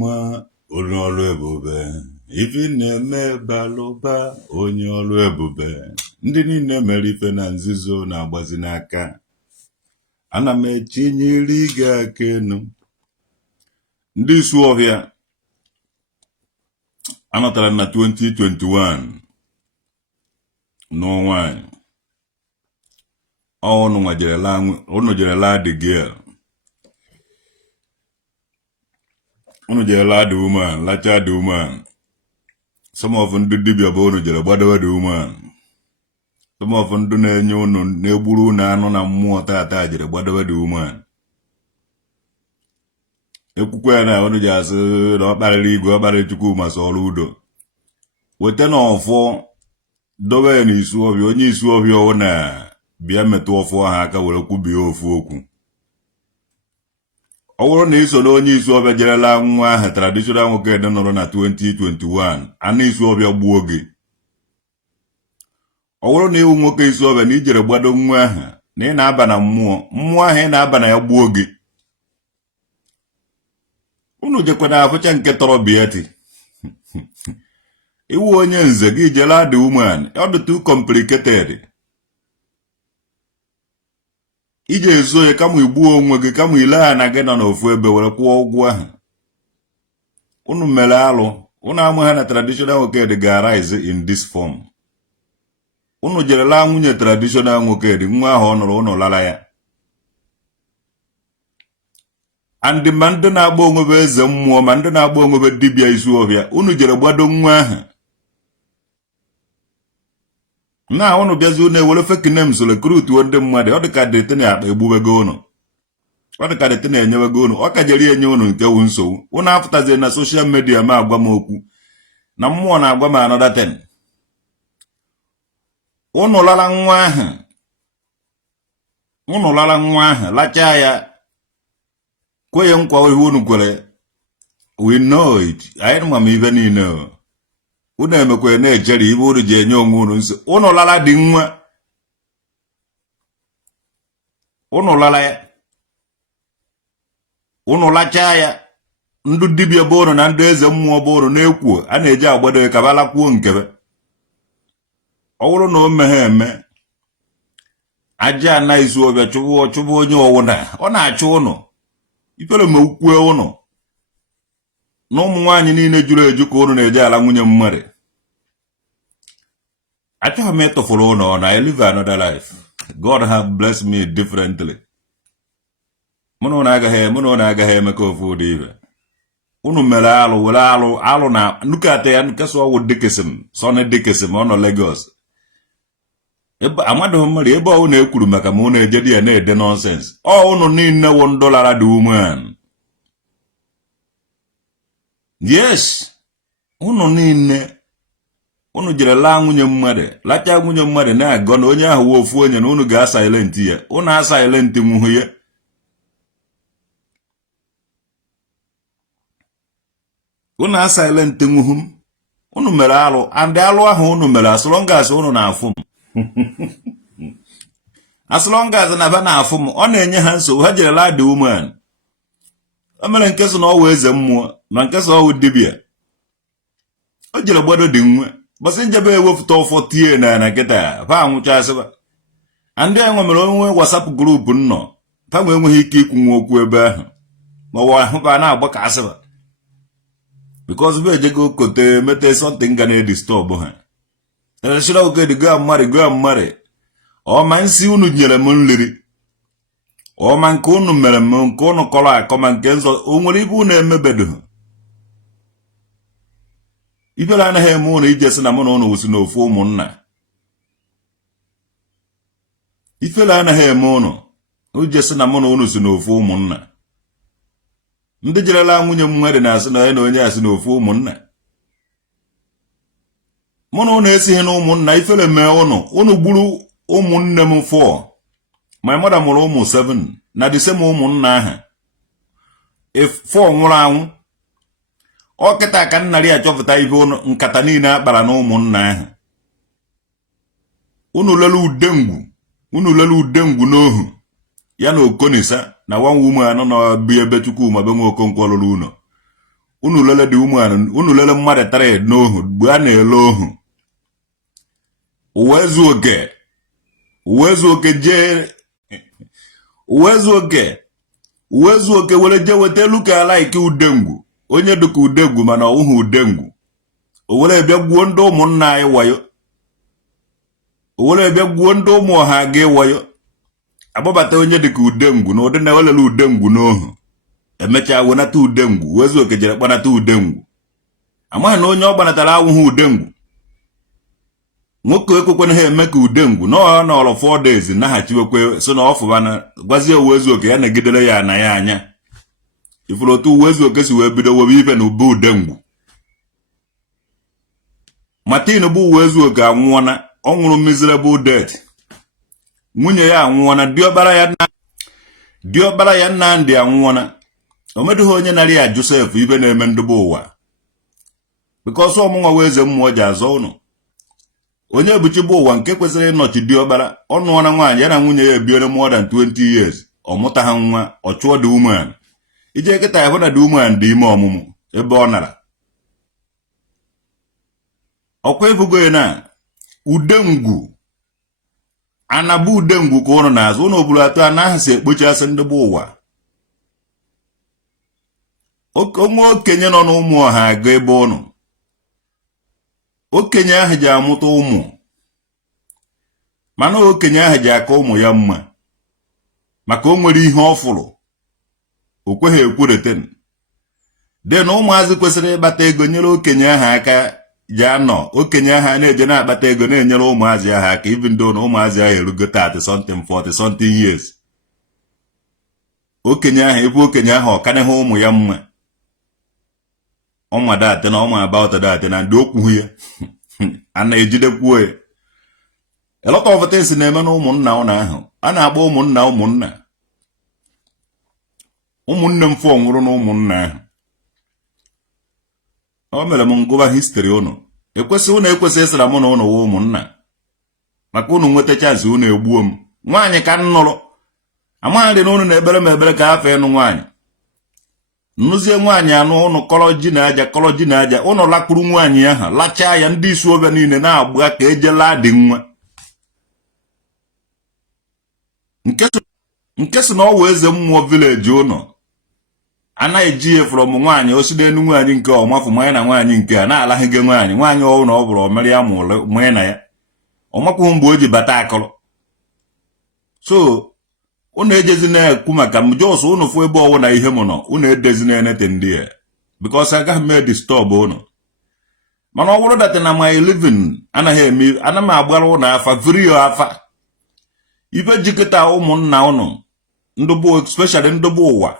ma onye ọrụ ebube ife na-eme balụba onye ọrụ ebube ndị niile mere ife na nzuzo na-agbazi n'aka ana m echinyere gị aka enu ndị isi ọhịa anọtara na 2021 n'ọnwa unu jerela the girl unu jerela the woman lacha the woman some of ndị dibịa bụ unu jere gbadowe the woman some of ndị na-enye unu na-egburu unu anụ na mmụọ tata jere gbadowe the woman ekwukwe na unu ji asị na ọ kparịrị igwe ọ kparịrị Chukwu ma sọ ọrụ udo weta na ọfọ dobe na isi ọbịa onye isi ọbịa ọ na bịa metụ ọfọ ahụ aka were kwubie ofu okwu ọ bụrụ na iso na onye isi ọbịa jerela nwa ahụ traditional nwoke dị nọrọ na 2021 anụ isi ọbịa gbuo gị ọ bụrụ na iwu nwoke isi ọbịa na ijere gbado nwa ahụ na ị na-aba na mmụọ ahụ ị na-aba na ya gbuo gị unu jekwana afụcha nke tọrọ bieti iwu onye nze gị jela the woman ọ dị too complicated ije ezo ya kama igbuo onwe gị kama ile ha na gị nọ n'ofu ebe were kwụọ ụgwọ ahụ unu mere alụ unu amụ ha na traditional nwoke ga-arise in this form unu jerela nwunye traditional nwoke nwa ahụ ọ nụrụ unu lara ya andị ma ndị na-agba onwebe eze mmụọ ma ndị na-agba onwebe dibịa isi ọhịa unu jere gbado nwa ahụ na unu bịazi unu ewere fake names rekrutuo ndị mmadụ ọ dịka dịte na akpa egbubego unu ọ dịka dịte na enyewego unu ọ ka jere enye unu nke wu nsogbu unu apụtazie na soshal midia ma agwa m okwu na mmụọ na-agwa m another 10 unu lara nwa ahụ lachaa ya kwenye nkwa ihe unu kwere we know it anyị nwa m ibe niile unu emekwe na-ejere ibe unu ji enye onwe unu nso unu lara dị nwa unu lara ya unu lachaa ya ndụ dibịa bụ unu na ndị eze mmụọ bụ unu na-ekwu a na-eji agbado ka balakwuo nkebe ọ bụrụ na o meghe eme aja anaghị izu ọbịa chụbụ onye ọwụna ọ na-achụ unu ifere ma ukwue unu na ụmụ nwaanyị niile juru eju ka unu na-eje ala nwunye mmadụ achọghị m ịtụfuru unu na I live another life God have blessed me differently mụ na unu agaghị emeka ofu ụdị ibe unu mere alụ were alụ na nukata ya nkesa ọwụ dịkesim sọnị dịkesim ọ nọ Lagos amadụ mmadụ ebe ọ na-ekwuru maka ma unu ejedi ya na-ede nonsense ọ unu niile wụ $1 dị woman yes unu niile unu jere laa nwunye mmadụ lacha nwunye mmadụ na-agọ na onye ahụ wụ ofu onye na unu ga-asilent ya unu asilent nwuhu ya unu asilent nwuhu m unu mere alụ andị alụ ahụ unu mere asọlọngasị unu na-afụ m as long as na ba na-afụ m ọ na-enye ha nsogbu ha jere laa the woman o mere nke so na ọwụ eze mmụọ na nke so ọwụ dibịa o jere gbado dị nwa bọsị njebe ewepụta ụfọ tie na nkịta fa anwụchasịba ndị enwe mere onwe WhatsApp group nnọ fa nwe enweghị ike ikwunwe okwu ebe ahụ ma ọ ahụba na-agba ka asịba because be ejego kote mete something ga na-edisturb ha traditional oge dị gwa mmadụ ọma nsi unu nyere m nliri ọma nke unu mere m nke unu kọrọ akọ ma nke nzọ o nwere ibe unu emebedo ibere anaghị eme unu ije sị na mụ na unu wusi n'ofu ụmụnna ifele anaghị eme unu ije sị na mụ na unu si n'ofu ụmụnna ndị jerela nwunye mmadụ na-asị na onye na onye asị n'ofu ụmụnna mụ na unu esighị na ụmụnna ifele mee unu gburu ụmụnne m 4 my mother mụrụ ụmụ 7 na the same ụmụnna ahụ 4 nwụrụ anwụ ọ kịta ka nnarị achọpụta ihe nkata niile akpara na ụmụnna ahụ unu lele udengwu n'ohu ya na okonisa na nwa ume anọ na bi ebe Chukwu ma be nwe Okonkwo lụrụ unu unu lele dị woman unu lele mmadụ tara n'ohu mgbe a na-ele ohu uwezu oke jee uwezu oke were je weta elu ka like udengwu onye dịka udengwu mana ọwụghị udengwu o were bịa gbuo ndị ụmụnna anyị wayo o were bịa gbuo ndị ụmụ ọha ga wayo agbabata onye dịka udengwu na ụdị na welele udengwu n'ohu emechaa wenata udengwu uwezu oke jere kpanata udengwu amaghị na onye ọ gbanatara awụghị udengwu nwoke ekwekwana ha eme ka udengwu na ọ nọrọ 4 days naghachiwekwe so na ọfụbana gwazie uwezu oke ya negidere ya na ya anya ifuru otu uwezu oke si wee bido webe ife na ube udengwu Martin bụ uwezu oke anwụọna ọ nwụrụ miserable death nwunye ya anwụọna diọkpara ya Nnamdi anwụọna o medụghị onye narị ya Joseph ibe na-eme ndụba ụwa because ọmụnwa wee eze mmụọ ji azọ ụnụ onye ebuchi bụ ụwa nke kwesịrị ịnọchi diọkpara ọ nụọna nwaanyị ya na nwunye ya ebiere more than 20 years ọ mụta ha nwa ọ chụọ dị woman ije kịta ya hụ na dị woman dị ime ọmụmụ ebe ọ nara ọkwa ebugo ya na udengwu anabụ udengwu ka ụnụ na-azụ ụnụ oburu atọ anaghị si ekpochasị ndị bụ ụwa onwe okenye nọ n'ụmụ ọha aga ebe ụnụ okenye ahụ ji amụta ụmụ mana okenye ahụ ji aka ụmụ ya mma maka o nwere ihe ọ fụrụ o kweghị ekwurete de na ụmụazị kwesịrị ịkpata ego nyere okenye ahụ aka ji anọ okenye ahụ na-eje na-akpata ego na-enyere ụmụazị ahụ aka even though na ụmụazị ahụ erugo 30 something 40 something years okenye ahụ ebe okenye ahụ ọkanighị ụmụ ya mma ọnwa date na ọnwa about date na ndị okwu ya a na-ejidekwuo ya a lot of things na-eme na ụmụnna ụnụ ahụ a na-akpọ ụmụnne m fọ nwụrụ na ụmụnna ahụ o mere m ngụba history ụnụ ekwesị ịsara mụ na ụnụ wụ ụmụnna maka ụnụ nweta chance ụnụ egbuo m nwaanyị ka m nụrụ amaghị na ụnụ na-ebere m ebere ka afọ ịnụ nwaanyị nnụzie nwaanyị anụ ụnụ kọrọ ji na aja ụnụ lakpuru nwaanyị ahụ lachaa ya ndị isi obe niile na-agba ka ejela dị nwa nke si na ọ wụ eze mmụọ village ụnụ anaghị eji ya from nwaanyị osi n'enu nwaanyị nke ọmafụ manye na nwaanyị nke a na-alaghịge nwaanyị ọwụ na ọ bụrụ omere ya mụrụ manye na ya ọmakwụghị mgbe o ji bata akọrọ so unu ejezi na-ekwu maka m jos unu fụ ebe ọwụ na ihe mụ nọ unu edezi na-enete ndị ya because agaghị m edisturb unu mana ọ bụrụ dati na my living anaghị eme ana m agbara ụnụ afa virio afa ife jikọta ụmụnna unu ndụbụ especially ndụbụ ụwa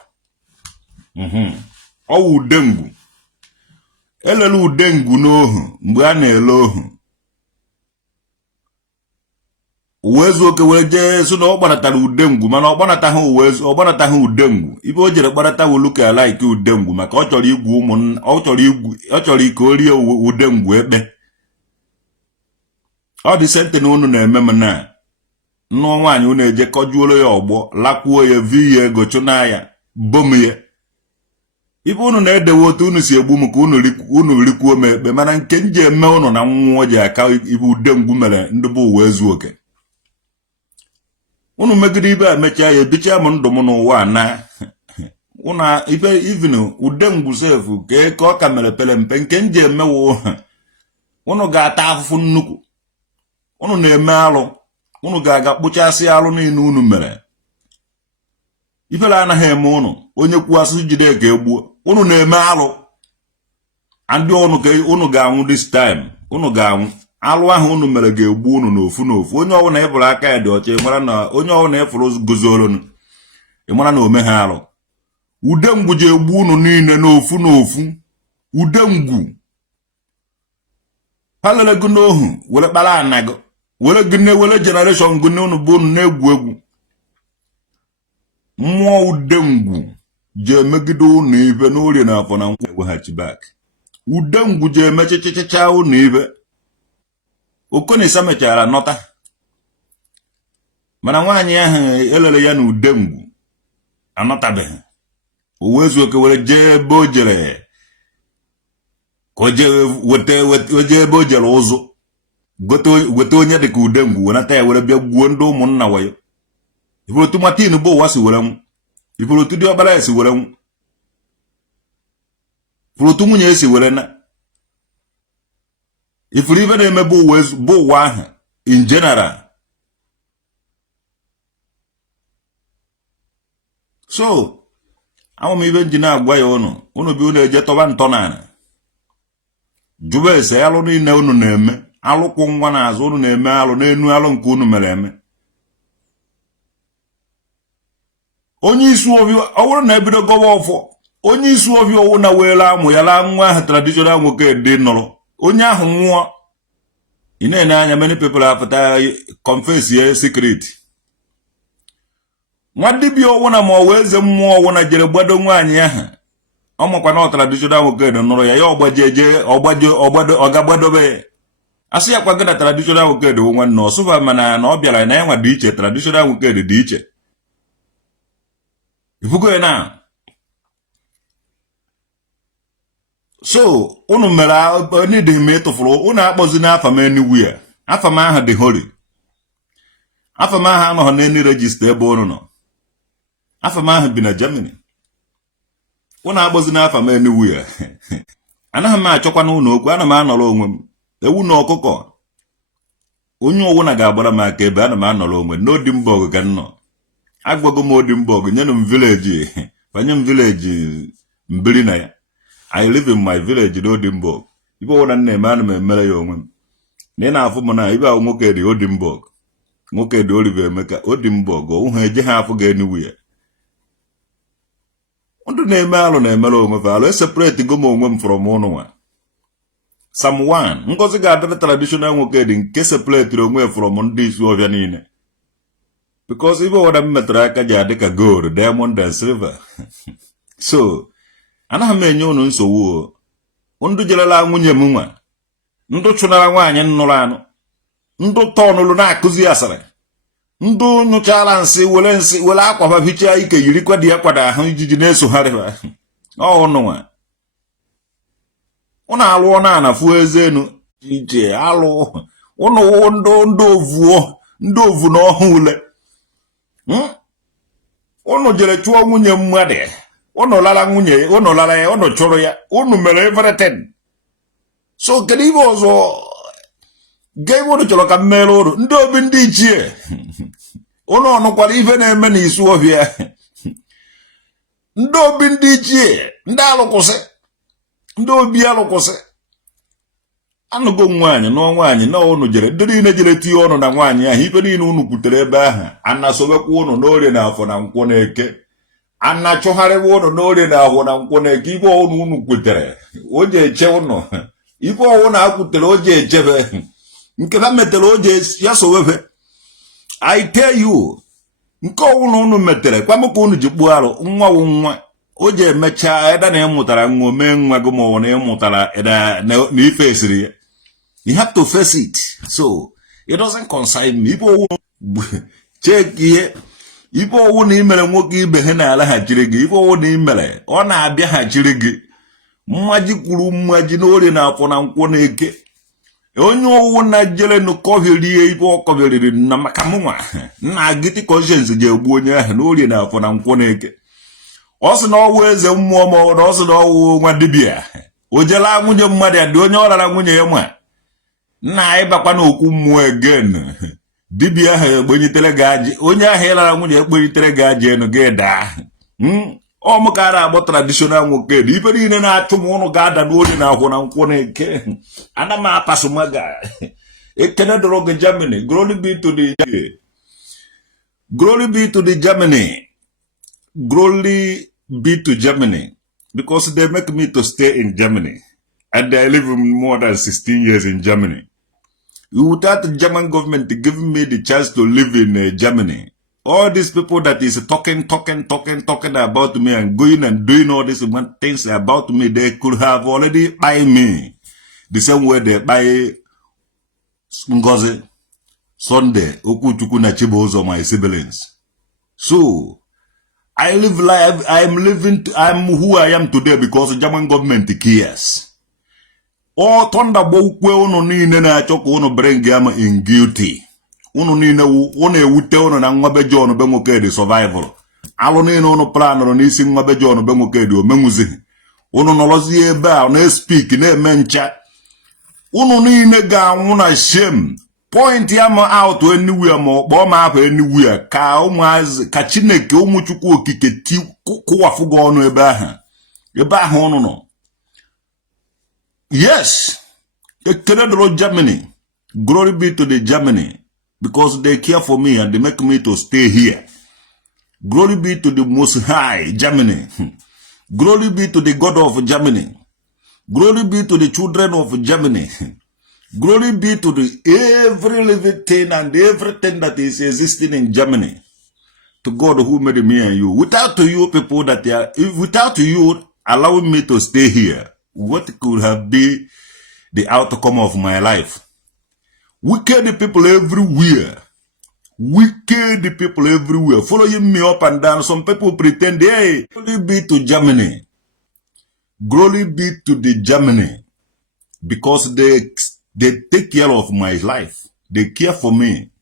ọwụ udengwu elele udengwu n'ohu mgbe a na-ele ohu uwezu oke wee jee so na ọ gbanatara udengwu mana ọ gbanataghị udengwu ibe o jere gbanata wulu ka ala ike udengwu maka ọ chọrọ igwu ụmụnna ọ chọrọ ike o rie udengwu ekpe ọ dị sente na unu na-eme m na nnụọ nwaanyị unu eje kọjuolo ya ọgbọ lakwuo ya vi ya ego chụna ya bom ya ibe unu na-edewe otu unu si egbu m ka unu rikwuo m ekpe mana nke m ji eme unu na nwụọ ji aka ibe udengwu mere ndị bụ uwe ezu oke unu megide ibe a mechaa ya ebicha m ndụ m n'ụwa na una ibe even udengwu sefu ka ọ ka mere pere mpe nke m ji emewo unu ga-ata afụfụ nnukwu unu na-eme alụ unu ga-aga kpụchasị alụ niile unu mere ifere anaghị eme unu onye kwuo asụ jide ka egbuo unu na-eme alụ ndị unu ga-anwụ this time unu ga-anwụ alụ ahụ unu mere ga-egbu unu n'ofu onye ọbụla ịfụrụ aka ya dị ọcha ịmara na onye ọbụla ịfụrụ gozoro ịmara na ome ha alụ udengwu ji egbu unu niile n'ofu udengwu ha lere gị n'ohu were kpara anago were generation gị unu bụ unu na-egwu egwu mmụọ udengwu ji emegide unu ibe n'orie na afọ na nkwụ eweghachi back udengwu ji emechichicha unu ibe Okonisa mechara nọta mana nwaanyị ahụ elele ya na udengwu anọtabeghị uwezu oke were jee ebe o jere Koje wete ebe o jere ụzụ gote onye dịka udengwu wenata ya were bịa gbuo ndị ụmụnna wayo. Ifuru otu Martin bụ ụwa si were nwụ. Ifuru otu Diọkpara ya si were nwụ. Ifuru otu nwunye si were na. Ifuru ife na-eme bụ ụwa ahụ in general. So amam ibe nji na-agwa ya unu bi unu eje tọba ntọnala. Jụba ese alụ niile unu na-eme, alụkwụ nwa n'azụ unu na-eme alụ n'enu alụ nke unu mere eme. Onye isi obi ọwụrụ na ebido gọwa ọfọ, onye isi obi ọwụ na were amụ ya la nwa ahụ traditional nwoke dị nọrọ, onye ahụ nwụọ. Ị na-ene anya many people have confess ya secret. Nwa dibịa ọwụ na ma ọ wee eze mmụọ ọwụ na jere gbado nwaanyị ahụ. Ọ makwa na traditional nwoke dị nọrọ ya ọgagbadobe. Asị ya kwa gị na traditional nwoke dị nwanne ọsụfa mana na ọ bịara na ya nwa dị iche, traditional nwoke dị iche. Ifugo na. So unu mere need me ịtụfuru unu akpọzi n'afa m anywhere. Afa m ahụ dị holy. Afa m ahụ anọghị n'eni register ebe unu nọ. Afa m ahụ bi na Germany. Unu akpọzi n'afa m anywhere. Anaghị m achọkwa na unu okwu, ana m anọrọ onwe m. Ewu na ọkụkọ. Onye ọwụ na ga-agbara m aka ebe ana m anọrọ onwe m n'Odimborg ka nọ. Agwago m Odimborg nyenu m village. Banye m village mbiri na ya. I live in my village n'Odimborg. Ibe ọwụ na nna-eme ana m emere ya onwe m. Na ị na-afụ m na ibe ahụ nwoke dị Odimborg. Nwoke dị Oliver Emeka Odimborg ọwụ ha eje ha afụ ga anywhere. Ndụ na-eme alụ na-emere onwe fa alụ separate go m onwe m from ụnụ nwa. Psalm 1 ngozi ga-adịrị traditional nwoke dị nke separate onwe from ndị isi ọbịa niile. Because ibe ọwụda m metara aka ji adị ka gold, diamond and silver. So anaghị m enye unu nsogbu. Ndụ jerela nwunye m nwa. Ndụ chụnara nwaanyị nnụrụ anụ. Ndụ tọnụlụ na-akụzi asịrị. Ndụ nyụchara nsị were akwa babicha ike yirikwa di ya kwada ahụ ijiji na-esogharị ha. Ọ ụnụ nwa. Unu alụọ na anafu eze enu ije alụ unu ndị ovu na ọhụ ule. Unu jere chụọ nwunye mmadụ. Unu lara nwunye, unu lara ya, unu chụrụ ya, unu mere everything. So kedu ibe ọzọ ga unu chọrọ ka mmere uru ndị obi ndị ichie. Unu ọnụkwara ife na-eme n'isu ọbịa. Ndị obi ndị ichie, ndị alụkwụsị. Ndị obi alụkwụsị. Anụgo nwaanyị nụọ nwaanyị na unu jere ndị niile jere tinye ọnụ na nwaanyị ahụ ife niile unu kwutere ebe ahụ anasobekwa unu n'orie na afọ na nkwọ na eke. Anachụgharịwa unu n'orie na afọ na nkwọ na eke ife ọwụ unu kwetere o ji eche unu. Ife ọwụ na akwutere o ji echebe. Nke ha metere o ji ya sowefe. I tell you nke ọwụ na unu metere kwa mụ ka unu ji kpuo arụ nwa wụ nwa. O ji emecha eda na ịmụtara nwa omee nwa gị ma ọ na ịmụtara eda na ife esiri ya. You have to face it. So it doesn't concern me. People check ihe. Ife ọwụ na imere nwoke ibe ha na-alaghachiri gị. Ife ọwụ na imere ọ na-abịaghachiri gị. Mmaji kwuru mmaji n'orie na afọ na nkwọ na eke. Onye ọwụ na jere n'kọvirie ife ọ kọviriri na maka mụnwa. Nna agịtị conscience ji egbu onye ahụ n'orie na afọ na nkwọ na eke. Ọ sị na ọwụ eze mmụọ ma ọ sị na ọwụ nwa dibịa. O jela nwunye mmadụ ya dị onye ọ rara nwunye ya nwa. Nna anyị bakwa n'okwu mmụọ again. Dibịa ahụ egbenyitere gị ajị. Onye ahụ ịlara nwunye egbenyitere gị ajị enu gị daa. Ọ mụ ka ara agbọ traditional nwoke dị. Ife niile na-achụ m ụnụ ga-ada n'orie na ahụ na nkwọ na eke. Ana m apasụmaga. Ekene dọrọ gị Germany. Glory be to the Glory be to the Germany. Glory be to Germany. Because they make me to stay in Germany. And I live more than 16 years in Germany. Without the German government giving me the chance to live in Germany, all these people that is talking about me and going and doing all these things about me, they could have already buy me. The same way they buy Ngozi, Sunday, Okuchukwu na Chibozo, my siblings. So, I live life, I'm who I am today because the German government cares. O tonda bokwe unu niile na achoko unu bring am in guilty. Unu niile unu ewute unu na nwabe John be nwoke di survival. Alu niile unu plan n'isi nwabe John be nwoke di omenwuzi. Unu nolozi ebe a na speak na eme ncha. Unu niile ga-anwụ na shame. Point ya ma out anywhere ma kpọọ ma apụ anywhere ka ụmụazị ka Chineke ụmụ Chukwu okike ti kụwafugo ọnụ ebe ahụ unu nọ. Yes, Germany. Glory be to the Germany because they care for me and they make me to stay here. Glory be to the Most High Germany. Glory be to the God of Germany. Glory be to the children of Germany. Glory be to the every living thing and everything that is existing in Germany. To God who made me and you. Without you people without you allowing me to stay here, what could have been the outcome of my life? Wicked people everywhere. Wicked people everywhere. Following me up and down. Some people pretend, hey, glory be to Germany. Glory be to the Germany. Because they take care of my life. They care for me.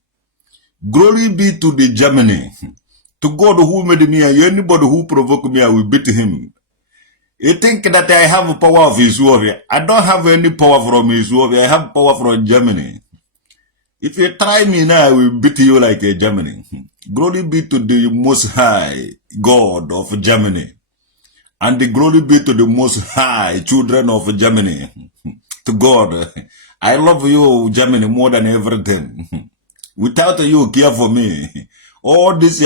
Glory be to the Germany. To God who made me, and anybody who provoke me, I will beat him. You think that I have power of Israel? I don't have any power from Israel. I have power from Germany. If you try me now, I will beat you like a Germany. Glory be to the Most High God of Germany. And the glory be to the Most High children of Germany. To God, I love you, Germany, more than everything. Without you, care for me. All this,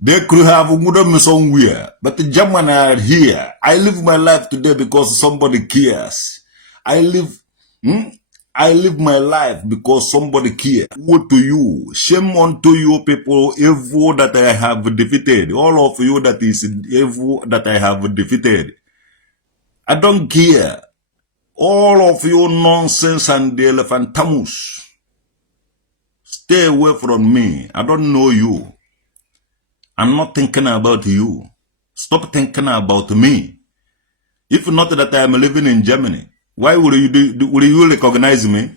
they could have moved somewhere, but the Germans are here. I live my life today because somebody cares. I live my life because somebody cares. Woe to you, shame unto you people, evil that I have defeated. All of you that is evil that I have defeated. I don't care. All of you nonsense and the elephantamus. Stay away from me. I don't know you. I'm not thinking about you. Stop thinking about me. If not that I am living in Germany, why would you recognize me?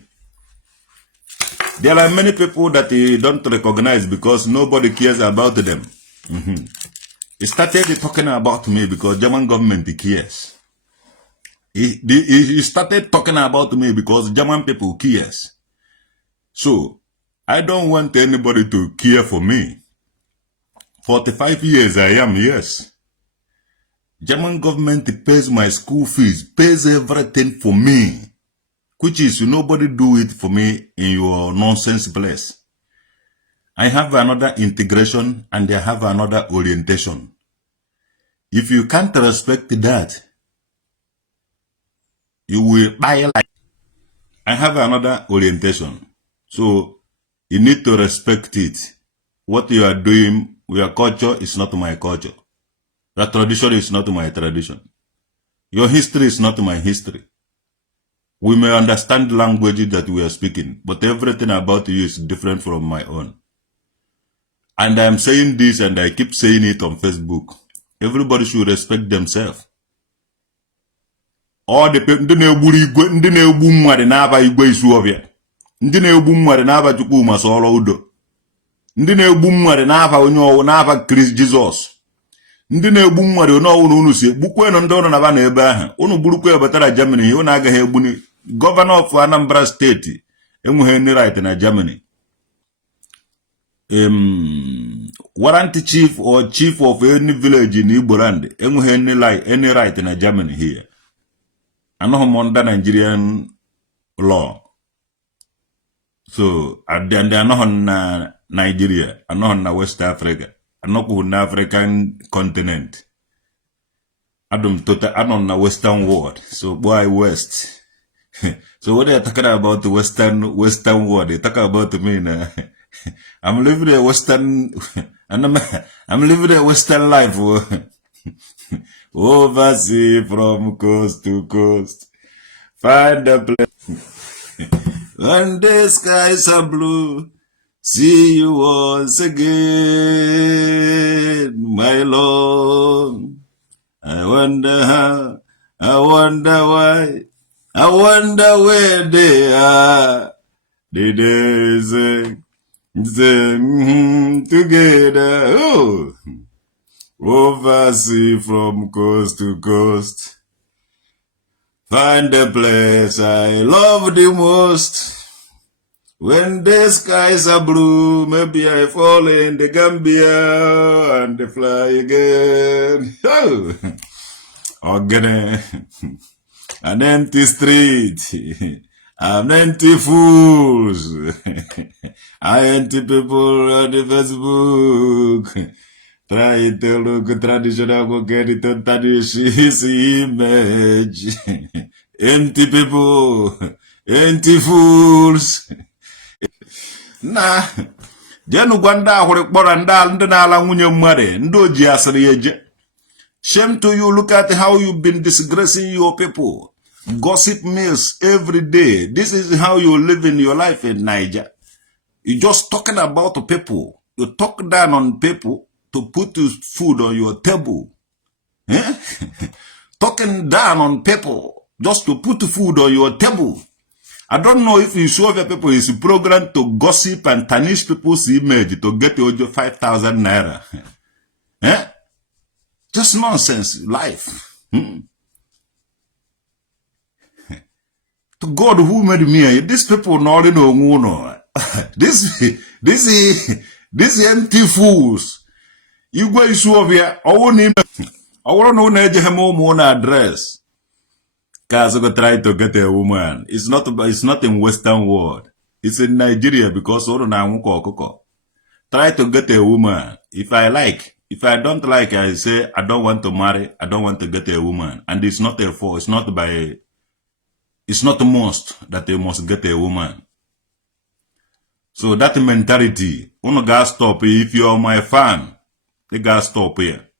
There are many people that you don't recognize because nobody cares about them. He started talking about me because German government cares. He started talking about me because German people cares. So, I don't want anybody to care for me. 45 years I am, yes. German government pays my school fees, pays everything for me. Which is, nobody do it for me in your nonsense place. I have another integration and I have another orientation. If you can't respect that, you will buy like. I have another orientation. So, you need to respect it. What you are doing, your culture is not my culture. Your tradition is not my tradition. Your history is not my history. We may understand language that we are speaking, but everything about you is different from my own. And I am saying this and I keep saying it on Facebook. Everybody should respect themselves. All the people, ndị na-egbu mmadụ na-aba igwe isu ọbịa. Ndị na-egbu mmadụ na-aba Chukwu ma sọrọ udo. Ndị na-egbu mmadụ na-aba onye ọwụ na-aba Christ Jesus. Ndị na-egbu mmadụ n'ọwụ na unu si egbukwenụ ndị ọrụ na-aba n'ebe ahụ. Unu gburukwa ebatara Germany, unu agaghị egbuni. Governor of Anambra State enweghị any right na Germany. Warrant chief or chief of any village in Igbo Land enweghị any right na Germany here. I'm under Nigerian law. So, and they are not on Nigeria, I'm not on West Africa, I'm not on the African continent. I'm on the Western world. So, boy, West. So, what they're talking about the Western world, they talk about me now. I'm living a Western, I'm living a Western life. Overseas from coast to coast. Find a place. When the skies are blue, See you once again, my Lord. I wonder how, I wonder why, I wonder where they are. They sing together. Oh, oversea from coast to coast. Find the place I love the most. When the skies are blue, maybe I fall in the Gambia and fly again. Oh, again, an empty street, an empty fools, I empty people on the Facebook. Try to look traditional, go get it on tradition's image. Empty people, empty fools. Na jenu gwanda ahụrụ kpọrọ ndị na-ala nwunye mmadụ ndị oji asịrị eje. Shame to you, look at how you've been disgracing your people. Gossip mills every day. This is how you live in your life in Niger. You're just talking about people. You talk down on people to put food on your table. Eh? Talking down on people just to put food on your table. I don't know if you show people is programmed to gossip and tarnish people's image to get you 5,000 naira. Eh? Just nonsense life. To God who made me, these people not know. This empty fools. You go issue of here. I want to know na address. Cause go try to get a woman. It's not in Western world. It's in Nigeria because try to get a woman. If I like, if I don't like, I say I don't want to marry. I don't want to get a woman, and it's not a force. It's not a must that they must get a woman. So that mentality, you gotta stop. If you're my fan, you gotta stop here.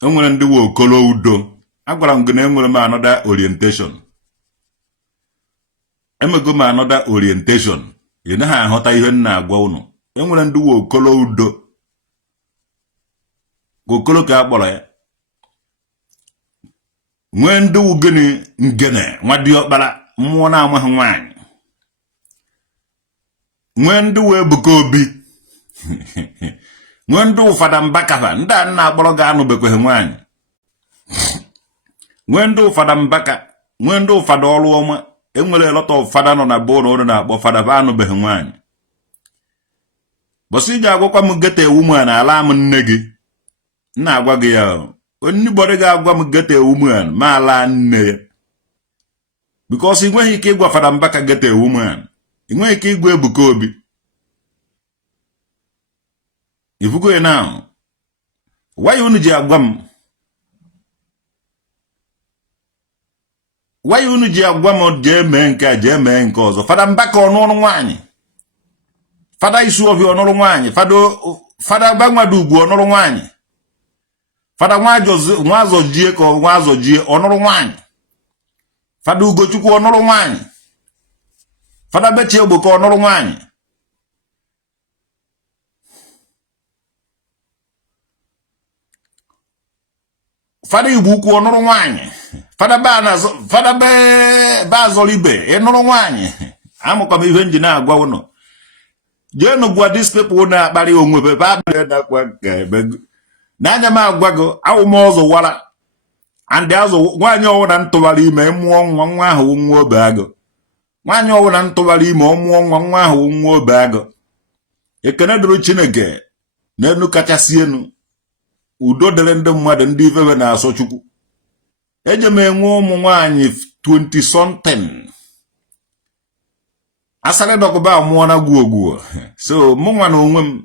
I'm gonna do a color udo. I'm going to another orientation. I'm going to go another orientation. You know how hot I even now go no. I'm going to do a color udo. Go color cabola. When do gene, what do you bala? Mwana wine. When do we bukobi? When do Fadam Bakavan? Dan na bologano bekwemwani. Mwendo fada mbaka, mwendo fada oluoma, enwele lot of fada no na bono na bo fada vano behemwani. Bosi jago kwa mugete woman ala nne na agwa gị ya. Anybody ga agwa mugete woman ma ala nne. Because inweghị ike ịgwa fada mbaka gete woman. Inweghị ike ịgwa Ebuka Obi. Ifugo ya now. Why unu ji agwa m? Why unu ji agwa m je mee nke ọzọ? Fada mbaka ọnụrụ nwaanyị. Fada isu obi ọnụrụ nwaanyị. Fada Banwadu Ugwu ọnụrụ nwaanyị. Fada Nwazojie ka Nwazojie ọnụrụ nwaanyị. Fada Ugochukwu ọnụrụ nwaanyị. Fada Bechi Ogboke ọnụrụ nwaanyị. Fada Igbo Ukwu ọnụrụ nwaanyị. Fada Bazolibe ịnụrụ nwaanyị. Amụkwa m ihe nji na-agwa ụnụ. Jenu gwa these people na-akparị onwe be akparị na-akwa nke ebe. N'anya m agwa gị awụ m ọzọ wara. Andị azụ nwaanyị ọwụna ntụbara ime mụọ nwa ahụ nwa obe agụ. Nwaanyị ọwụna ntụbara ime ọmụọ nwa ahụ nwa obe agụ. Ekene dịrị Chineke n'elu kachasị enu. Udo dịrị ndị mmadụ ndị ifebe na-asọ Chukwu. Eje m enwe ụmụ nwaanyị 20 something. Asarị dọkụba amụọ na gwuo. So mụ nwa na onwe m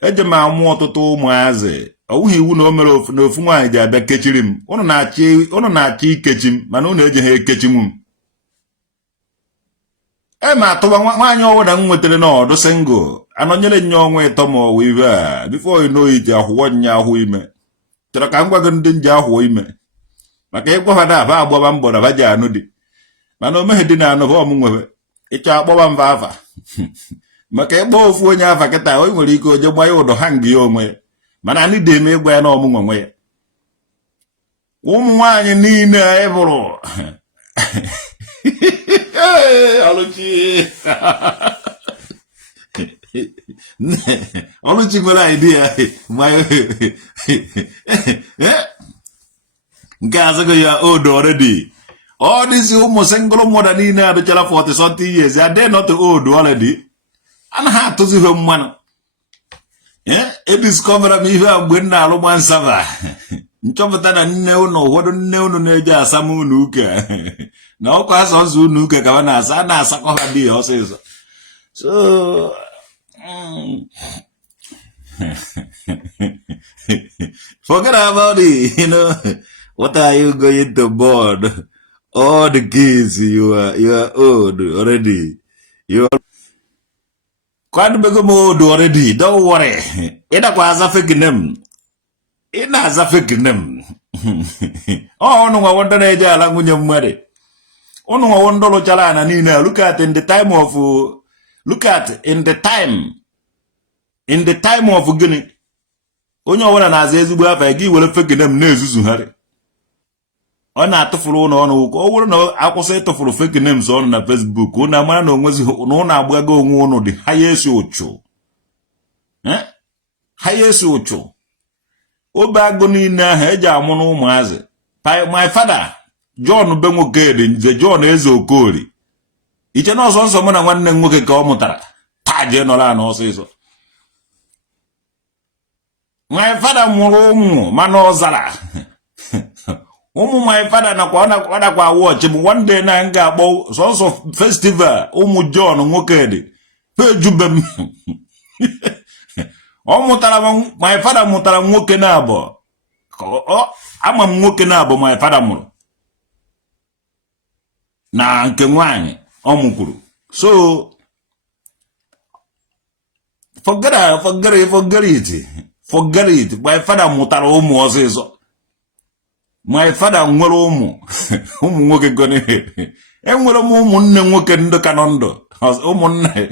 eje m amụ ọtụtụ ụmụazị. Ọwụghị iwu na o mere ofu nwaanyị ji abịa kechiri m. Unu na-achọ ikechi m mana unu eje ha ekechi m. Ma atụba nwaanyị ọwụda m nwetara n'ọdụ single. Anọnyere nye ọnwa ịtọ ma ọwụ ibe a. Before you know it, ahụwọ nya ahụ ime. Chọrọ ka m gwa gị ndị nje ahụ ime. Maka ịgwa fada agbaba mbọ na baji anụ dị. Mana o meghị dị na anụ bụ ọmụ nwebe. Ịchọ akpọba mba afa. maka ịgba ofu onye afa kịta o nwere ike oje gbanye ụdọ ha ngị onwe ya mana anyị dị eme ịgwa ya na ọmụnwe nwe ya ụmụ nwaanyị niile ịbụrụ Ọlụchi nwere idea nke azụghị ya old already. All these ụmụ single mother niile adịchara 40 something years are they not old already? Anaghị atụzi ihe mmanụ ediscovera m ihe a mgbe m na-alụ gbansava nchọpụta na nne ụnụ ụfọdụ nne ụnụ na-eji asa m ụnụ ụka na ọkụ asa ọzọ ụnụ ụka ka a na-asakọ ha dị ya ọsịsọ. So forget about it, what are you going to board? All the kids, you are old already. Quite become old already, don't worry. It was a fake name. It has a fake name. Oh, no, I want to know the language of money. Oh, no, I want to chalana Nina. Look at in the time of Guinea. Onye ọwara na-aza ezigbo afa gị were fake name na-ezuzu harị. Ọ na-atụfuru ụlọ ọnụ ụkọ. Ọ bụrụ na akwụsị ịtụfuru fake names ọnụ na Facebook, ụnụ amara na onwezi na ụnụ agbago onwe ụnụ dị ha ya esi ụchụ. Ha ya esi ụchụ. Obe agụ niile ahụ eji amụ na ụmụazị. My father, John Benwokedi, nze John Eze Okori. Iche na ọsọ nsọ mụ na nwanne nwoke ka ọ mụtara. Taa jee nọrọ na ọsịsọ. My father mụrụ ụmụ mana ọ zara. Ụmụ my father nakwa ọ nakwa watch bụ one day na nga akpọ sọsọ festival ụmụ John nwoke dị. Pejube m. Ọ mụtara my father mụtara nwoke na abụọ. Ama m nwoke na abụọ my father mụrụ. Na nke nwaanyị ọ mụkwuru. So forget it. My father mụtara ụmụ ọsịsọ. My father nwere ụmụ nwoke gone. Enwere m ụmụnne nwoke ndị ka nọ ndụ. Ụmụnne.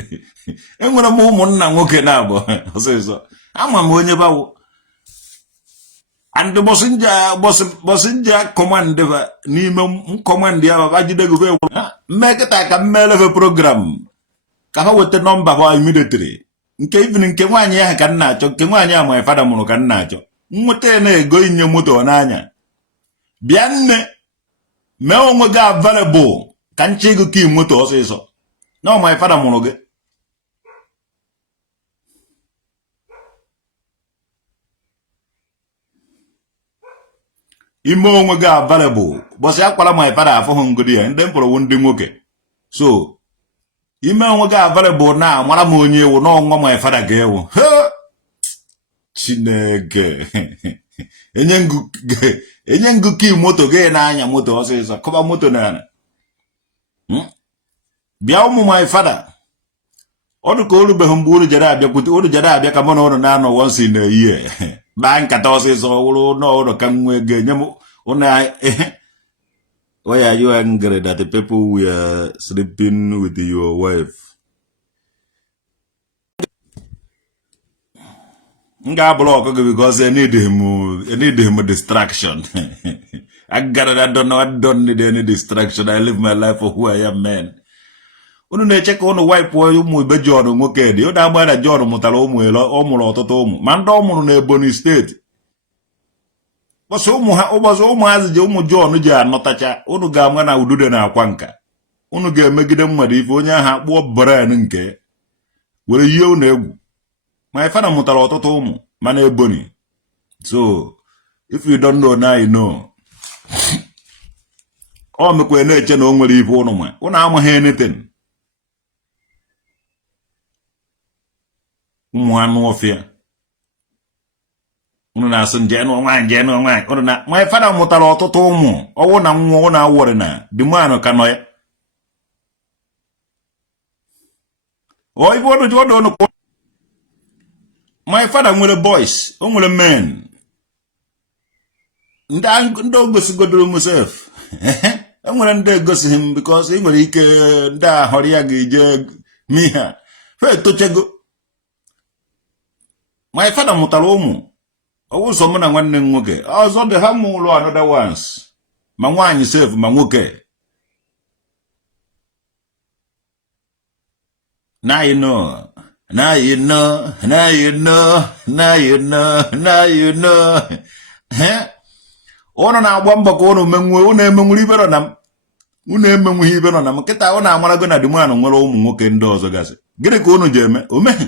Enwere m ụmụnna nwoke na abụọ ọsịsọ. Ama m onye bawo. And bosinja command n'ime command ya ba jide go be. Mmeketa ka mmelefe program. Ka ha wete number ha immediately. Nke even nke nwaanyị ya ka nna achọ nke nwaanyị a my father mụrụ ka nna achọ nweta na-ego inye moto n'anya bịa nne mee onwe gị available ka nche ego ka moto ọsịsọ na my father mụrụ gị ime onwe gị available bọsị akwara my father afọhụ ngodi ya ndị mkpọrọ ndị nwoke so ime onwe gị available na mara m onye ewu n'ọnwa my father ga-ewu Chineke enye ngụ ki moto gị na-anya moto ọsịsọ kọba moto na bịa ụmụ my father ọdụ ka orubeghị mgbe uru jere abịa ka mụ na ụlọ na-anọ once in a year baa nkata ọsịsọ wụrụ n'ụlọ ka m nwee ga-enye m ụlọ why are you angry that the people were sleeping with your wife? Nga block because I need him a distraction. I don't need any distraction. I live my life for who I am, man. Unu na-eche ka unu wipe ụmụ ibe John nwoke dị. Ọ na-agba na John mụtara ọ mụrụ ọtụtụ ụmụ. Ma ndị ọ mụrụ na Ebonyi steeti. Ụbọchị ụmụazị ji ụmụ John ji anọtacha unu ga-ama na udude na akwa nka unu ga-emegide mmadụ ife onye ahụ akpụọ bren nke were yie unu egwu my father mụtara ọtụtụ ụmụ mana Ebonyi so if you don't know now you know ọ mekwe na-eche na o nwere ife unu ma unu amaghị anything ụmụ anụ ọfịa unu na-asụ njenụ nwaanyị unu na my father mụtara ọtụtụ ụmụ ọwụ na nwa ọ na-awọrị na the man ka nọ ya ibe ọdụ my father nwere boys o nwere men ndị ogosigodoro himself enwere ndị egosighị m because ị nwere ike ndị ahọrọ ya ga-eje miha fe tochego my father mụtara ụmụ ọwụzọ m na nwanne m nwoke ọzọ dị ha mụ ụlọ another ones ma nwaanyị sef ma nwoke now you know ụnụ na-agba mbọ ka ụnụ menwe ụnụ emenwere ibe nọ na m ụnụ emenweghị ibe nọ na m kịta ụnụ amarago na dimanụ nwere ụmụ nwoke ndị ọzọ gasị gịnị ka ụnụ ji eme o meghị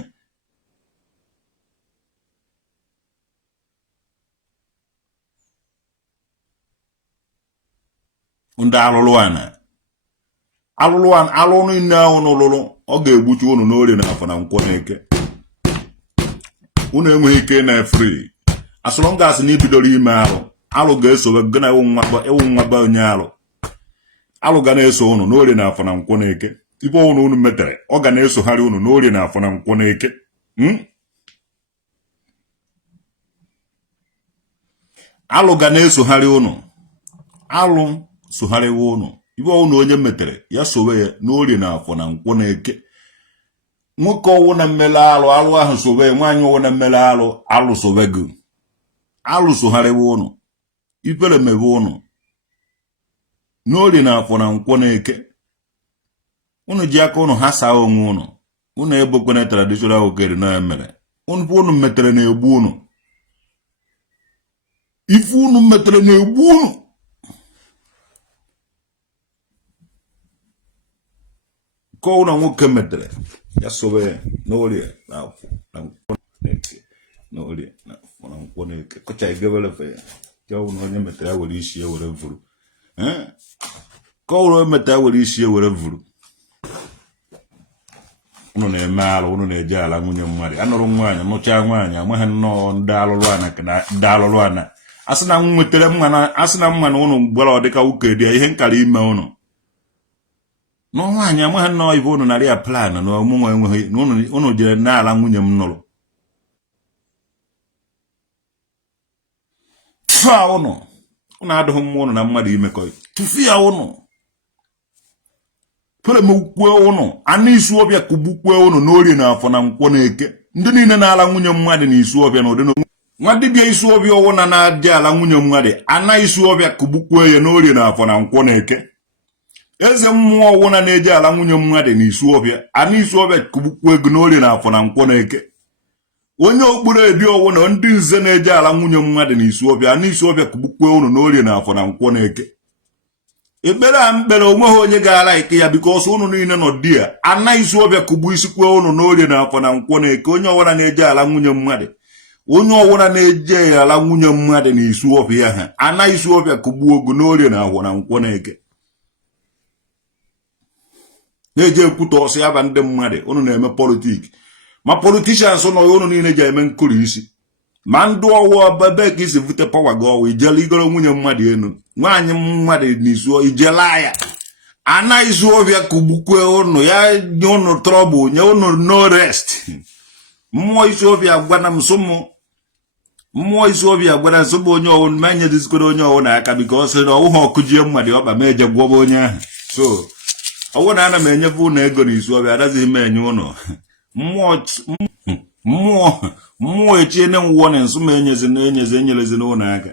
ndị alụlụ nne ahụ n'ụlụlụ ọ ga-egbuchi ụnụ n'orie na afọ na nkwọ n'eke ụnụ enweghị ike na free asụrụ gasị na ibidoro ime alụ ga-esowe gị na ewu nwa be onye alụ ga na-eso ụnụ n'orie na afọ na nkwọ n'eke ibe ụnụ metere ọ ga na-esogharị ụnụ n'orie na afọ na nkwọ n'eke alụ ga na-esogharị ụnụ alụ sogharịwa ụnụ ibe ọwụ na onye metere ya sowe ya n'orie na afọ na nkwọ n'eke nwoke ọwụ na mmele alụ ahụ sowe nwaanyị ọwụ na mmele alụ sowe gị alụ sogharịwa ụnụ ipere mebe ụnụ n'orie na afọ na nkwọ n'eke ụnụ ji aka ụnụ ha saa onwe ụnụ ebokwana traditional okere na emere ụnụ metere na-egbu ụnụ ife ụnụ metere na-egbu ụnụ ka ụnụ nwoke metere ya sowe n'orie na afọ na nkwọ n'eke n'orie na afọ na nkwọ n'eke kọcha igewelefe ya ụnụ onye metere ya were isi ya were vuru ka ụnụ metere ya were isi ya were vuru ụnụ na-eme alụ ụnụ na-eje ala nwunye mmadụ anụrụ nwaanyị nụchaa nwaanyị amaghị nnọọ ndị alụlụ ana asị na mma na ụnụ gbara ọ dịka ụka dị ihe nkara ime ụnụ nwaanyị amaghị nnọọ ibe ụnụ narị ya plan na ọmụnwa enweghị na ụnụ jere n'ala nwunye m nụrụ tụfịa ụnụ adịghị mma ụnụ na mmadụ imekọ tụfịa ụnụ pere m kwue ụnụ anụ isi ọbịa kụgbukwue ụnụ n'orie na afọ na nkwọ n'eke ndị niile na-ala nwunye mmadụ na isi ọbịa na ụdị nwa dibịa isi ọbịa ọwụ na na-adị ala nwunye mmadụ ana isi ọbịa kụgbukwue ya n'orie na afọ na nkwọ n'eke eze mmụọ ọwụ na-eje ala nwunye mmadụ na isi ọbịa ana isi ọbịa kụgbukwue ego n'orie na afọ na nkwọ n'eke onye okpuru edi ọwụ na ndị nze na-eje ala nwunye mmadụ na isi ọbịa ana isi ọbịa kụgbukwue ụnụ n'orie na afọ na nkwọ n'eke ekpere a mkpere onweghị onye ga-ala ike ya biko ọsọ ụnụ niile nọ di ya ana isi ọbịa kụgbu isikwe ụnụ n'orie na afọ na nkwọ n'eke onye ọwụna na-eje ala nwunye mmadụ onye ọwụna na-eje ala nwunye mmadụ na isi ọbịa ha ana isi ọbịa kụgbu ogu n'orie na afọ na nkwọ n'eke na-eje ekwute ọsọ ya ba ndị mmadụ ụnụ na-eme politik ma politishans nọ ya ụnụ niile ji eme nkụrụ isi ma ndụ ọwụ ebe ka isi vute pawa gị ọwụ ijele igoro nwunye mmadụ enu nwaanyị mmadụ n'isu ijela ya ana isi ọbịa kụgbukwe ụnụ ya nye ụnụ trọbụl nye ụnụ no rest mmụọ isi ọbịa gwara m nsụmụ mmụọ isi ọbịa gwara nsụmụ onye ọwụ ma enye dizikwere onye ọwụ na aka biko ọ sịrị na ọwụ ha ọkụjie mmadụ ọkpa ma eje gwọba onye ahụ so ọwụ na ana m enyefe ụnụ ego na isi ọbịa adazighị m enye ụnụ mmụọ echie ne nwụọ na nsụ ma enyelezi n'ụlọ aka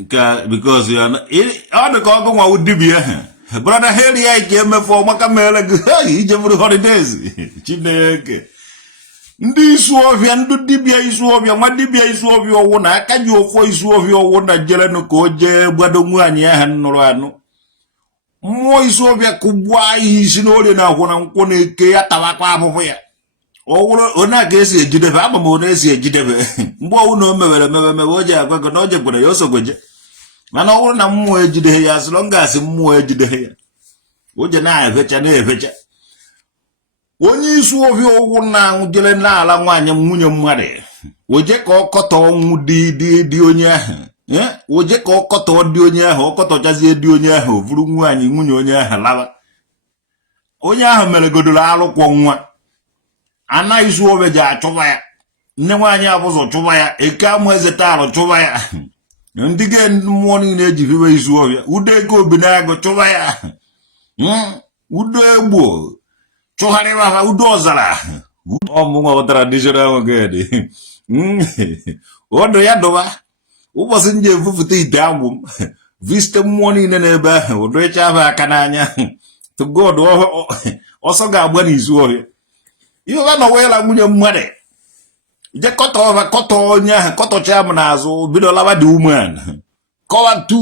nke because ọ dị ka ọgụ nwa dibịa ha brother heri ya ike emefu ọmaka mere gị ije bụrụ holidays Chineke ndị isi ọbịa ndị dibịa isi ọbịa nwa dibịa isi ọbịa ọwụ na aka ji ofo isi ọbịa ọwụ na jerenụ ka o jee gbado nwaanyị ahụ nụrụ anụ mmụọ isi ọbịa kụgbuo ahịa isi n'orie na ahụ na nkwọ n'eke ya tabakwa abụbụ ya ọwụrụ onye a ga-esi ejidebe agba m onye esi ejidebe mgbe ọwụ na o mewere mebe o ji agwa gị na o jekwere ya osogweje mana ọwụrụ na mmụọ ejideghị ya sịrọ m ga-asị mmụọ ejideghị ya o je na-efecha onye isi ọbịa ọwụ na jere n'ala nwaanyị nwunye mmadụ oje ka ọ kọtọ ọnwụ dị onye ahụ oje ka ọ kọtọ dị onye ahụ ọ kọtọchazie dị onye ahụ vụrụ nwaanyị nwunye onye ahụ lawa onye ahụ mere godoro alụkwọ nwa anaghị isi ọbịa ji achụba ya nne nwaanyị abụzọ chụba ya eke amụ eze taalụ chụba ya Ndị ge mmụọ niile ejibiwe izu ọbịa udo ego obinago chụwa ya udo egbo chụgharịwa udo ọzara ọmụnwa traditional gedi ọdụ ya dọwa ụbọchị ndị efufute ite agwụ m viste mmụọ niile n'ebe ahụ ụdọ ịcha ahụ aka n'anya to God ọsọ ga-agba n'izu ọhịa ihe ọga nọwa ịla nwunye mmadụ je kọtọ onye ahụ kọtọcha m n'azụ bido laba dị umean kọwatu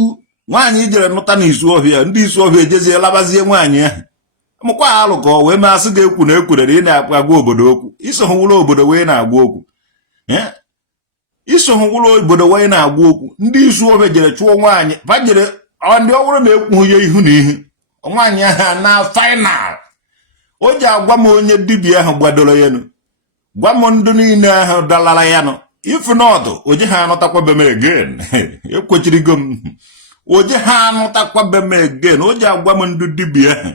nwaanyị ijere nụta n'izu ọhịa ndị isu ọhịa ejezie labazie nwaanyị ahụ mụkwa alụ ka ọ wee masị ga-ekwu na ekwurere ị na-agwa obodo okwu isohụwụrụ obodo wee na-agwa okwu isohụwụrụ obodo wee na-agwa okwu ndị isu ọhịa jere chụọ nwaanyị bajere ndị ọhụrụ na-ekwughị ya ihu na ihu nwaanyị ahụ na final o ji agwa m onye dibịa ahụ gbadoro ya nụ gwa m ndụ niile ahụ dalara ya nụ ifu n'ọdụ oje ha anụtakwabe m again ekwechirigo m oje ha anụtakwabe m again o ji agwa m ndụ dibịa ahụ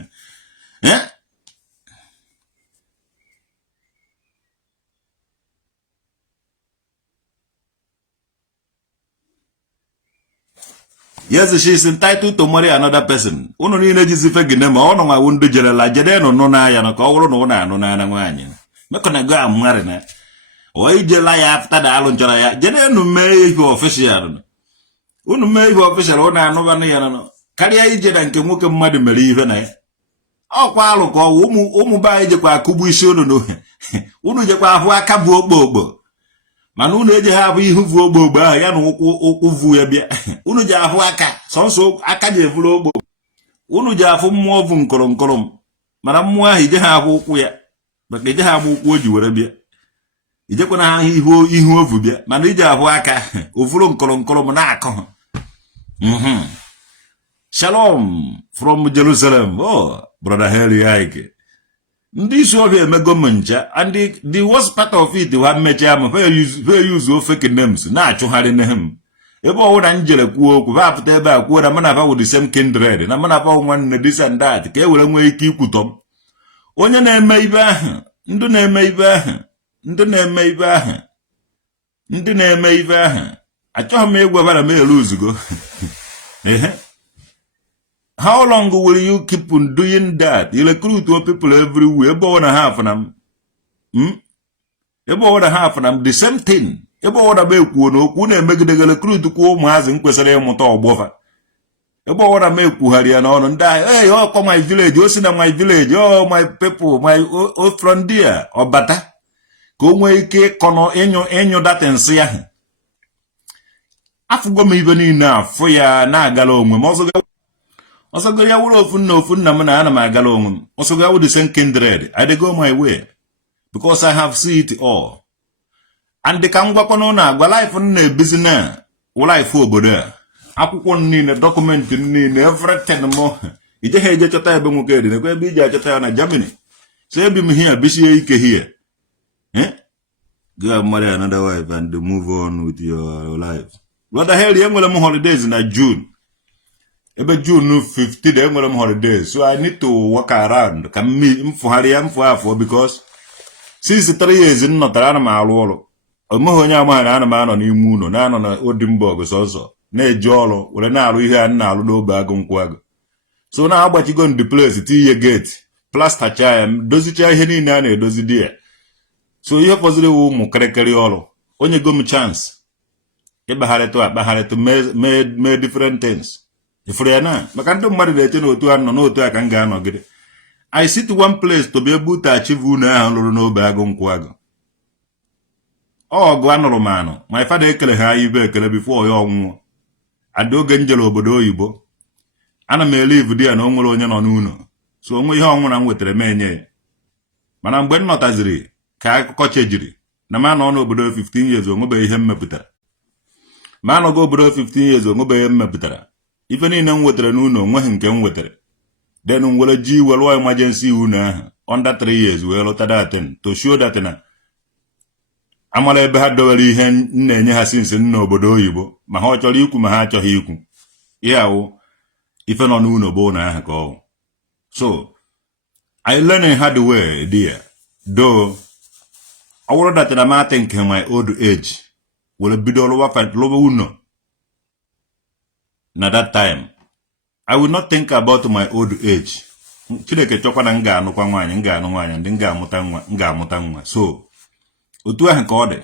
yes, she is entitled to marry another person. Unu niile jizife gine ma ọnụ nwa wundu jerela jede nụ na ya na ka ọ wụrụ na ụnụ anụ na nwaanyị mekọna go amari na o ijela ya after da alụ nchọrọ ya jede nụ mee ihe official unu mee ihe official ụnụ anụbanụ ya na karịa ije na nke nwoke mmadụ mere ihe na ya ọkwa alụ ka ụmụ be anyị jekwa akụgbu isi unu jekwa ahụ aka bụ okpokpo mana unu eje ha abụ ihu vu ogbo ahụ ya na ụkwụ vu ya bịa unu ji ahụ aka sọnsọ aka ji evuru ogbo unu ji afụ mmụọ vu nkọrọm mana mmụọ ahụ ije ha ahụ ụkwụ ya maka ije ha abụ ụkwụ o ji were bịa ijekwana ha ihu ovu bịa mana iji ahụ aka ovuru nkọrọm na-akọ ha Shalom from Jerusalem. Oh, brother Harry Ike. Ndị isi ọbịa emego m ncha and the worst part of it ha mmecha am where use fake names na-achụgharị nehem ebe ọwụna njere kwuo okwu ha apụta ebe a kwuo na mana with the same kindred na mana nwanne this and that ka e were nwee ike ikwutọ m onye na-eme ibe ahụ ndị na-eme ibe ahụ achọghị m ịgwa bara m eluzugo How long will you keep on doing that? You recruit people everywhere. About half of them. About half of them. The same thing. About a make one make the recruit to come as in Quesare Motor Boffa. About a make Harian on and die. Hey, oh, come my village. You see my village. Oh, my people, my old frontier or butter. Go away cake on enyo that and see. I forgot me even enough for ya na galong. Also go ya wuro ofun na mana ana magala onwum. Also go with the same kindred. I dey go my way because I have seen it all. And the kan gwakwa na agwa life na business, life obodo a. Akwụkwọ niile document niile everything mo. Ije ha eje chọta ebe nwoke dị na ebe ije achọta ya na Germany. So ebi m here bisie ike here. Go marry another wife and move on with your life. What the hell, enwere m holidays na June. Ebe June 15 enwere m holidays, so I need to walk around. Ka mfụgharị ya mfụ afọ because since 3 years nnọtara ana m alụ ọrụ. Omeghị onye amaghị na ana m anọ n'ime ụlọ na-anọ na Odimborg sọsọ na-eji ọrụ were na-alụ ihe a na-alụ n'obe agụ nkwụ agụ. So na-agbachigo ndị place tinye gate plaster cha ya dozicha ihe niile a na-edozi dị ya. So ihe fọziri wụ ụmụ kịrịkịrị ọrụ onye go m chance ịkpagharịtụ mee different things. Ifuru ya na maka ndị mmadụ na-eche na otu a nọ n'otu a ka m ga-anọgide. I sit one place to be able to achieve unu ahụ lụrụ n'obe agụ nkwụ agụ. Ọgụ anụrụ m anụ my father ekele ha ibe ekele before ya ọnwụọ. Ada oge njere obodo oyibo ana m elive di ya na o nwere onye nọ n'ụlọ so onwe ihe ọnwụ na m wetara m enye ya. Mana mgbe m nọtaziri ka akụkọ chejiri na m anọ n'obodo 15 years onwebe ihe m mepụtara. Ma anọgo obodo 15 years onwebe ihe m mepụtara. Ife niile m wetara n'ụlọ onweghị nke m wetara. Then m were ji were emergency unu ahụ under 3 years wee lọta datin to show that na amara ebe ha dowere ihe m na-enye ha since nna obodo oyibo ma ha chọrọ ikwu ma ha achọghị ikwu. Ihe awụ ife nọ n'ụlọ bụ na ahụ ka ọ. So I learned hard way there. Though I were that na I think my old age will be all over fight love uno. na that time, I will not think about my old age. Chineke chọkwa na nga anụkwa nwaanyị, nga anụ nwaanyị, ndị nga amụta nwa. So, otu ahụ ka ọ dị.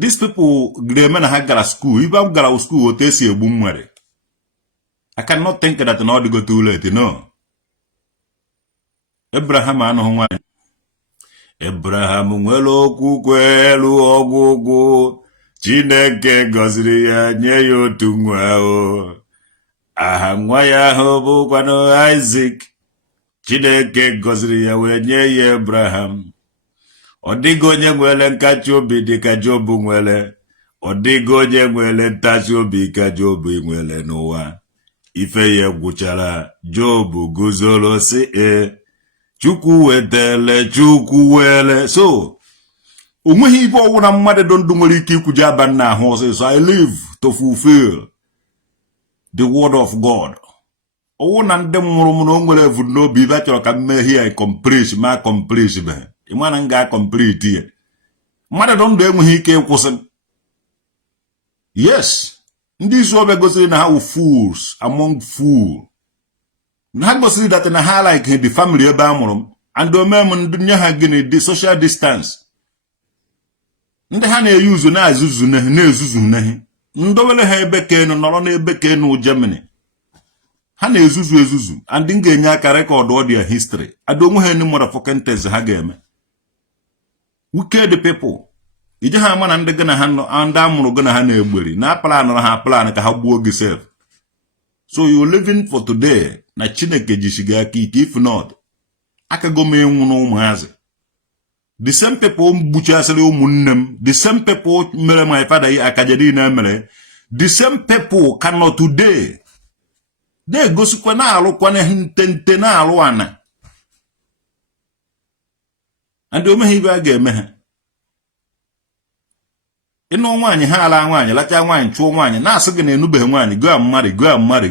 These people, ga-eme na ha gara school. Ibe m gara school, otu esi egbu mmere. I cannot think that na ọ dịgo too late, no. Abraham anụghị nwaanyị. Abraham nwere okwukwe elu ọgwụgwụ. Chineke gọziri ya nye ya otu nwa o. Aha nwa ya ahụ bụkwanụ Isaac. Chineke gọziri ya wee nye ya Abraham. Ọ dịghị onye nwere nkachi obi dịka Job nwere. Ọ dịghị onye nwere ntachi obi ka Job nwere n'ụwa. Ife ya gwụchara, Job guzoro sị Chukwu wetele, Chukwu wele. So, onweghị ibe ọwụna mmadụ dị ndụ nwere ike ikwuje aba nna ahụ ọsịsọ. I live to fulfill the word of God. Ọwụna ndị mụrụ m na o nwere ebumnobi ibe chọrọ ka mmehie ya accomplish ma accomplish be. Ịma na m ga-complete ya. Mmadụ dị ndụ enweghị ike ịkwụsị. Yes, ndị isi ọbịa gosiri na ha wụ fools among fools. Na ha gosiri that na ha like the family ebe a mụrụ m. And omem ndị nye ha gịnị the social distance. Ndị ha na-eyuzu na-ezuzu nehi. Ndowele ha ebe kenu nọrọ n'ebe kenu Germany. Ha na-ezuzu and m ga-enye aka record audio history. Adonwe ha any motherfucking test ha ga-eme. Wicked people. Ije ha ama na ndị gana ha nọ ndị amụrụ gana ha na-egberi na plan ha plan ka ha gbuo gị self. So you living for today na Chineke jisiga aka ike, if not akago m enwu na ụmụazị. The same people mgbuchasịrị ụmụnne m, the same people mere my father yi akajedi na mere, the same people cannot today. Na-egosikwa na-alụkwa na ntente na-alụ ana. And omeghe ibe a ga-eme ha. Ịnụ nwaanyị ha ala nwaanyị lacha nwaanyị chụọ nwaanyị na-asị gị na enubeghị nwaanyị go and marry.